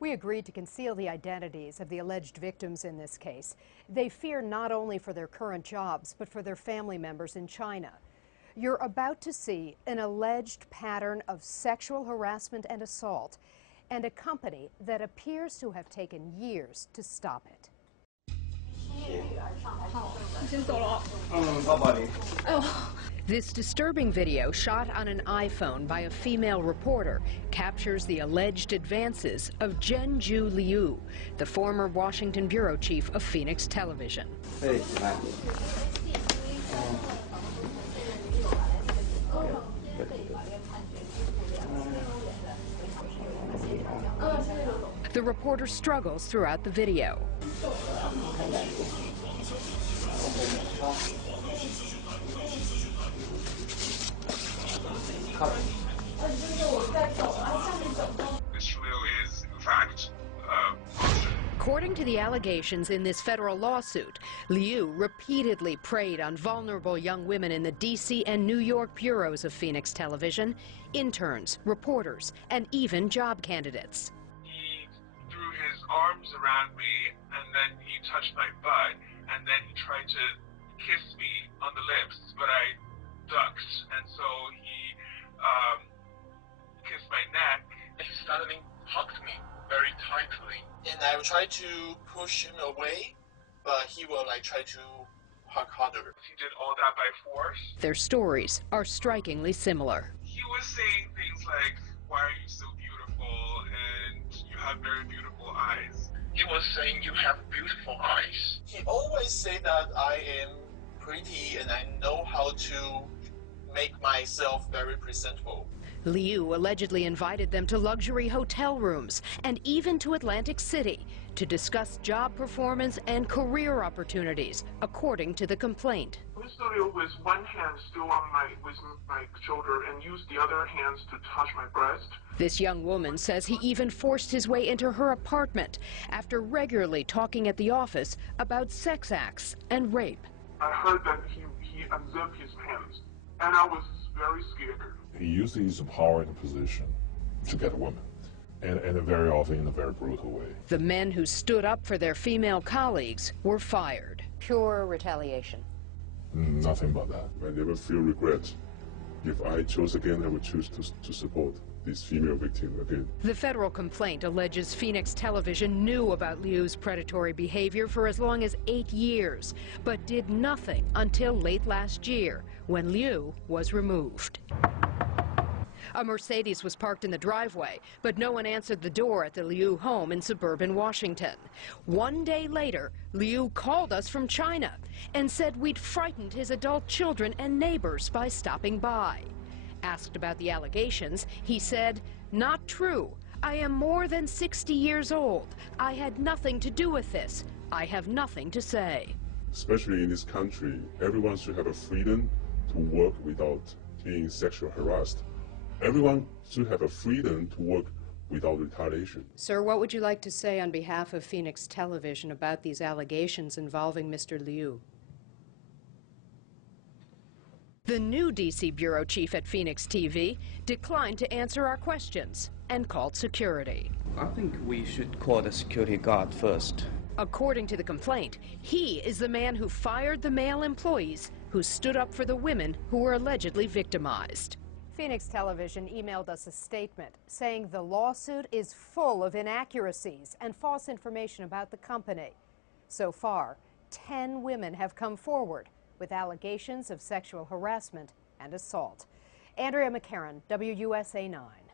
We agreed to conceal the identities of the alleged victims in this case. They fear not only for their current jobs, but for their family members in China. You're about to see an alleged pattern of sexual harassment and assault, and a company that appears to have taken years to stop it. This disturbing video, shot on an iPhone by a female reporter, captures the alleged advances of Zhenju Liu, the former Washington bureau chief of Phoenix Television. The reporter struggles throughout the video. This Liu is, in fact, According to the allegations in this federal lawsuit, Liu repeatedly preyed on vulnerable young women in the D.C. and New York bureaus of Phoenix Television, interns, reporters, and even job candidates. He threw his arms around me, and then he touched my butt, and then he tried to kiss me on the lips, but I ducked, and so he kissed my neck. He suddenly hugged me very tightly. And I will try to push him away, but he will try to hug harder. He did all that by force. Their stories are strikingly similar. He was saying things like, "Why are you so beautiful?" and "You have very beautiful eyes." He was saying, "You have beautiful eyes." He always say that I am pretty and I know how to make myself very presentable. Liu allegedly invited them to luxury hotel rooms and even to Atlantic City to discuss job performance and career opportunities, according to the complaint. Mr. Liu with one hand still on with my shoulder and used the other hands to touch my breast. This young woman says he even forced his way into her apartment after regularly talking at the office about sex acts and rape. I heard that he unzipped his pants, and I was very scared. He used his power and position to get a woman, and very often in a very brutal way. The men who stood up for their female colleagues were fired. Pure retaliation. Nothing but that. I never feel regret. If I chose again, I would choose to support this female victim again. The federal complaint alleges Phoenix Television knew about Liu's predatory behavior for as long as 8 years, but did nothing until late last year, when Liu was removed. A Mercedes was parked in the driveway, but no one answered the door at the Liu home in suburban Washington. One day later, Liu called us from China and said we'd frightened his adult children and neighbors by stopping by. Asked about the allegations, he said, "Not true. I am more than 60 years old. I had nothing to do with this. I have nothing to say." Especially in this country, everyone should have a freedom to work without being sexually harassed. Everyone should have a freedom to work without retaliation. Sir, what would you like to say on behalf of Phoenix Television about these allegations involving Mr. Liu? The new D.C. bureau chief at Phoenix TV declined to answer our questions and called security. I think we should call the security guard first. According to the complaint, he is the man who fired the male employees who stood up for the women who were allegedly victimized. Phoenix Television emailed us a statement saying the lawsuit is full of inaccuracies and false information about the company. So far, 10 women have come forward with allegations of sexual harassment and assault. Andrea McCarran, WUSA 9.